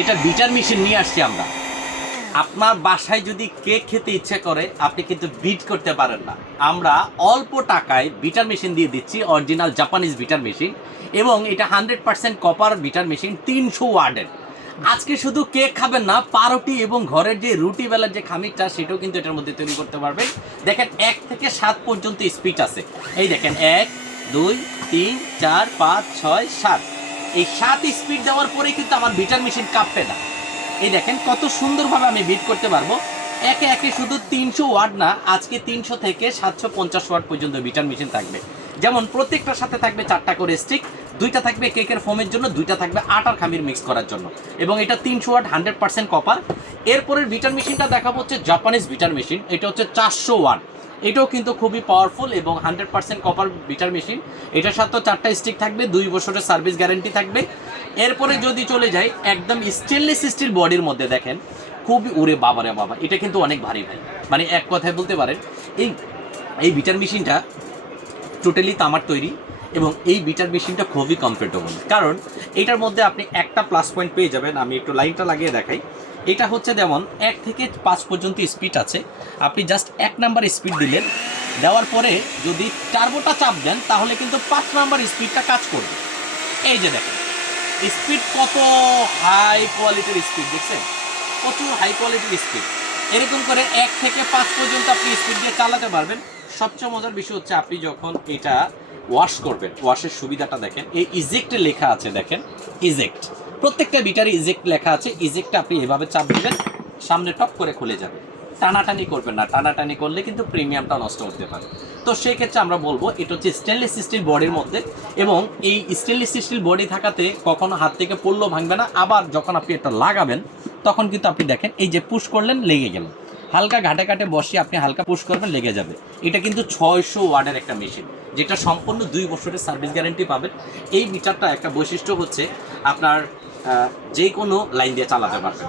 এটা bitter machine নিয়ে আসছি আমরা। আপনার বাসায় যদি কেক খেতে ইচ্ছে করে আপনি কিন্তু বিট করতে পারেন না। আমরা অল্প টাকায় বিটার মেশিন দিয়ে দিচ্ছি, অরিজিনাল জাপানিজ বিটার মেশিন, এবং এটা 100% কপার বিটার মেশিন, 300 ওয়াটের। আজকে শুধু কেক খাবেন না, পাউরুটি এবং ঘরের যে রুটি বেলার যে খামিরটা সেটাও কিন্তু এটার মধ্যে তৈরি করতে পারবেন। দেখেন 1 থেকে 7 পর্যন্ত স্পিড আছে। এই দেখেন 1 2 3 4 5 6 7, এই 7 স্পিড দেওয়ার পরে কিন্তু আমার বিটার মেশিন কাঁপবে না। এই দেখেন কত সুন্দরভাবে আমি বিট করতে পারবো। একে একে শুধু 300 ওয়াট না, আজকে 300 থেকে 750 ওয়াট পর্যন্ত বিটার মেশিন থাকবে। যেমন প্রত্যেকটার সাথে থাকবে 4টা করে স্টিক, 2টা থাকবে কেকের ফোমের জন্য, 2টা থাকবে আটার খামির মিক্স করার জন্য, এবং এটা 300 ওয়াট 100% কপার। এরপরের বিটার মেশিনটা দেখাবো হচ্ছে জাপানিজ বিটার মেশিন, এটা হচ্ছে 400 ওয়াট। এটাও কিন্তু খুবই পাওয়ারফুল এবং 100% কপার বিটার মেশিন। এটার সাথে 4টা স্টিক থাকবে, 2 বছরের সার্ভিস গ্যারান্টি থাকবে। এরপরে যদি চলে যাই একদম স্টেনলেস স্টিল বডির মধ্যে, দেখেন খুবই উড়ে বাবারে বাবা, এটা কিন্তু অনেক ভারী ভাই। মানে এক কথায় বলতে পারেন এই এই বিটার মেশিনটা টোটালি তামার তৈরি, এবং এই বিটার মেশিনটা খুবই কমফোর্টেবল, কারণ এটার মধ্যে আপনি একটা প্লাস পয়েন্ট পেয়ে যাবেন। আমি একটু লাইনটা লাগিয়ে দেখাই। এটা হচ্ছে যেমন 1 থেকে 5 পর্যন্ত স্পিড আছে। আপনি জাস্ট 1 নাম্বার স্পিড দিলেন, দেওয়ার পরে যদি টার্বোটা চাপ দেন তাহলে কিন্তু 5 নাম্বার স্পিডটা কাজ করবে। এই যে দেখেন স্পিড কত হাই কোয়ালিটির স্পিড, দেখছেন প্রচুর হাই কোয়ালিটির স্পিড। এরকম করে 1 থেকে 5 পর্যন্ত আপনি স্পিড দিয়ে চালাতে পারবেন। সবচেয়ে মজার বিষয় হচ্ছে আপনি যখন এটা ওয়াশ করবেন, ওয়াশের সুবিধাটা দেখেন, এই ইজেক্টে লেখা আছে, দেখেন ইজেক্ট, প্রত্যেকটা বিটারে ইজেক্ট লেখা আছে। ইজেক্টটা আপনি এভাবে চাপ দিবেন, সামনে টপ করে খুলে যাবে। টানাটানি করবেন না, টানাটানি করলে কিন্তু প্রিমিয়ামটা নষ্ট হতে পারে। তো সেই ক্ষেত্রে আমরা বলবো এটা হচ্ছে স্টেনলেস স্টিল বডির মধ্যে, এবং এই স্টেনলেস স্টিল বডি থাকাতে কখনো হাত থেকে পড়লেও ভাঙবে না। আবার যখন আপনি এটা লাগাবেন তখন কিন্তু আপনি দেখেন এই যে পুশ করলেন লেগে গেল, হালকা ঘাটে ঘাটে বসিয়ে আপনি হালকা পুশ করবেন লেগে যাবে। এটা কিন্তু 600 ওয়াটের একটা মেশিন, যেটা সম্পূর্ণ 2 বছরের সার্ভিস গ্যারান্টি পাবেন। এই মিটারটা একটা বৈশিষ্ট্য হচ্ছে আপনার যে কোনো লাইন দিয়ে চালাতে পারবেন।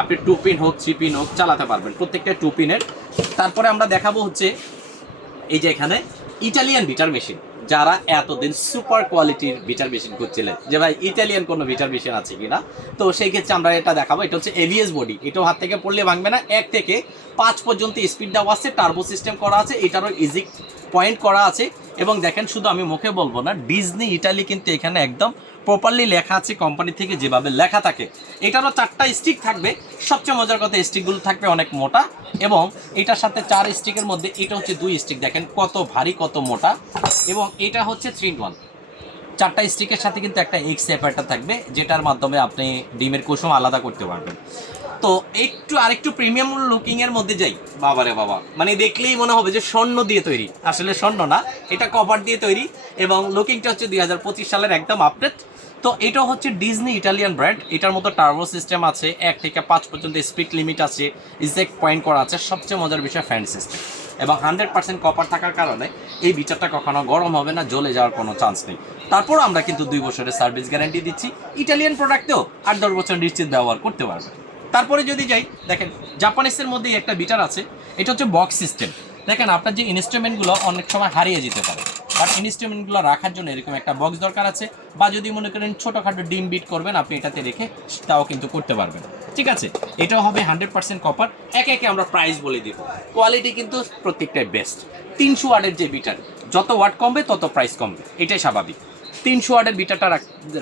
আপনি 2 পিন হোক 3 পিন হোক চালাতে পারবেন, প্রত্যেকটা 2 পিনের। তারপরে আমরা দেখাবো হচ্ছে এই যে এখানে ইটালিয়ান বিটার মেশিন। যারা এতদিন সুপার কোয়ালিটির বিটার মেশিন খুঁজছিলেন যে ভাই ইটালিয়ান কোনো বিটার মেশিন আছে কিনা, তো সেই ক্ষেত্রে আমরা এটা দেখাবো। এটা হচ্ছে এভিএস বডি, এটাও হাত থেকে পড়লে ভাঙবে না। 1 থেকে 5 পর্যন্ত স্পিড দেওয়া আছে, টার্বো সিস্টেম করা আছে, এটারও ইজি পয়েন্ট করা আছে। এবং দেখেন শুধু আমি মুখে বলবো না, ডিজনি ইটালি কিন্তু এখানে একদম প্রপারলি লেখা আছে, কোম্পানি থেকে যেভাবে লেখা থাকে। এটারও 4টা স্টিক থাকবে। সবচেয়ে মজার কথা স্টিকগুলো থাকবে অনেক মোটা, এবং এটার সাথে 4 স্টিকের মধ্যে এটা হচ্ছে 2 স্টিক, দেখেন কত ভারী কত মোটা। এবং এটা হচ্ছে 3-in-1, 4টা স্টিকের সাথে কিন্তু একটা এক্স সেপারেটর থাকবে, যেটার মাধ্যমে আপনি ডিমের কুসুম আলাদা করতে পারবেন। তো একটু আরেকটু প্রিমিয়াম লুকিং এর মধ্যে যাই, বাবারে বাবা, মানে দেখলেই মনে হবে যে স্বর্ণ দিয়ে তৈরি। আসলে স্বর্ণ না, এটা কপার দিয়ে তৈরি, এবং লুকিংটা হচ্ছে 2025 সালের একদম আপডেট। তো এটা হচ্ছে ডিজনি ইটালিয়ান ব্র্যান্ড। এটার মতো টার্বো সিস্টেম আছে, 1 থেকে 5 পর্যন্ত স্পিড লিমিট আছে, ইজেক্ট পয়েন্ট করা আছে। সবচেয়ে মজার বিষয় ফ্যান সিস্টেম, এবং 100% কপার থাকার কারণে এই বিচারটা কখনো গরম হবে না, জ্বলে যাওয়ার কোনো চান্স নেই। তারপর আমরা কিন্তু 2 বছরের সার্ভিস গ্যারান্টি দিচ্ছি। ইটালিয়ান প্রোডাক্টেও 8-10 বছর নিশ্চিত ব্যবহার করতে পারবে। তারপরে যদি যাই, দেখেন জাপানিসের মধ্যেই একটা বিটার আছে, এটা হচ্ছে বক্স সিস্টেম। দেখেন আপনার যে ইনস্ট্রুমেন্টগুলো অনেক সময় হারিয়ে যেতে পারে, বাট ইনস্ট্রুমেন্টগুলো রাখার জন্য এরকম একটা বক্স দরকার আছে। বা যদি মনে করেন ছোটোখাটো ডিম বিট করবেন, আপনি এটাতে রেখে তাও কিন্তু করতে পারবেন। ঠিক আছে, এটাও হবে 100% কপার। একে একে আমরা প্রাইস বলে দিব। কোয়ালিটি কিন্তু প্রত্যেকটাই বেস্ট। 300 ওয়াটের যে বিটার, যত ওয়াট কমবে তত প্রাইস কমবে, এটাই স্বাভাবিক। 300 ওয়াটের বিটারটা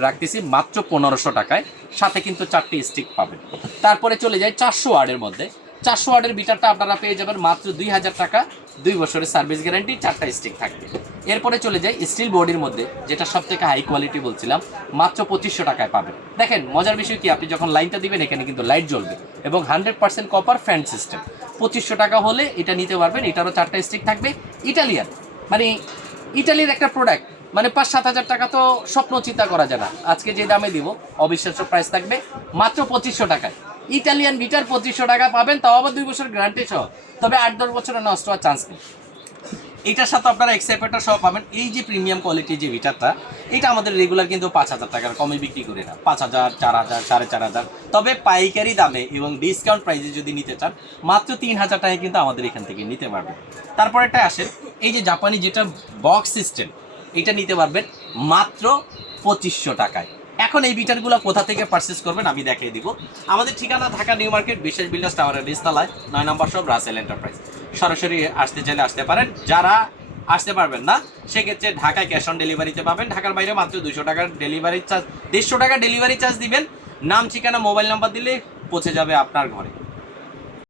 রাখতেছি মাত্র 1500 টাকায়, সাথে কিন্তু 4টি স্টিক পাবেন। তারপরে চলে যায় 400 ওয়াটের মধ্যে। 400 ওয়াটের বিটারটা আপনারা পেয়ে যাবেন মাত্র 2000 টাকা, 2 বছরের সার্ভিস গ্যারান্টি, 4টা স্টিক থাকবে। এরপরে চলে যায় স্টিল বডির মধ্যে, যেটা সব থেকে হাই কোয়ালিটি বলছিলাম, মাত্র 2500 টাকায় পাবেন। দেখেন মজার বিষয় কি, আপনি যখন লাইনটা দিবেন এখানে কিন্তু লাইট জ্বলবে, এবং 100% কপার ফ্যান সিস্টেম। 2500 টাকা হলে এটা নিতে পারবেন। এটারও 4টা স্টিক থাকবে। ইটালিয়ান মানে ইটালির একটা প্রোডাক্ট, মানে 5-7 হাজার টাকা তো স্বপ্ন চিন্তা করা যায় না। আজকে যে দামে দিব অবিশ্বাস্য প্রাইস থাকবে মাত্র 2500 টাকায়। ইটালিয়ান বিটার 2500 টাকা পাবেন, তাও আবার 2 বছর গ্যারান্টি সহ। তবে 8-10 বছরে নষ্ট হওয়ার চান্স নেই। এটার সাথে আপনারা এক্সাইপেটার সহ পাবেন। এই যে প্রিমিয়াম কোয়ালিটির যে বিটারটা, এটা আমাদের রেগুলার কিন্তু 5000 টাকার কমে বিক্রি করি না, 5000, 4000, 4500। তবে পাইকারি দামে এবং ডিসকাউন্ট প্রাইসে যদি নিতে চান মাত্র 3000 টাকায় কিন্তু আমাদের এখান থেকে নিতে পারবেন। তারপরেটা আসেন এই যে জাপানি যেটা বক্স সিস্টেম, এটা নিতে পারবেন মাত্র 2500 টাকায়। এখন এই বিটারগুলো কোথা থেকে পারচেস করবেন আমি দেখিয়ে দিব। আমাদের ঠিকানা ঢাকা নিউ মার্কেট বিশেষ বিল্ডার্স টাওয়ারের নিচতলায় 9 নম্বর শপ রাসেল এন্টারপ্রাইজ। সরাসরি আসতে চাইলে আসতে পারেন, যারা আসতে পারবেন না সেক্ষেত্রে ঢাকায় ক্যাশ অন ডেলিভারিতে পাবেন। ঢাকার বাইরে মাত্র 200 টাকার ডেলিভারি চার্জ, 150 টাকা ডেলিভারি চার্জ দিবেন। নাম ঠিকানা মোবাইল নাম্বার দিলে পৌঁছে যাবে আপনার ঘরে।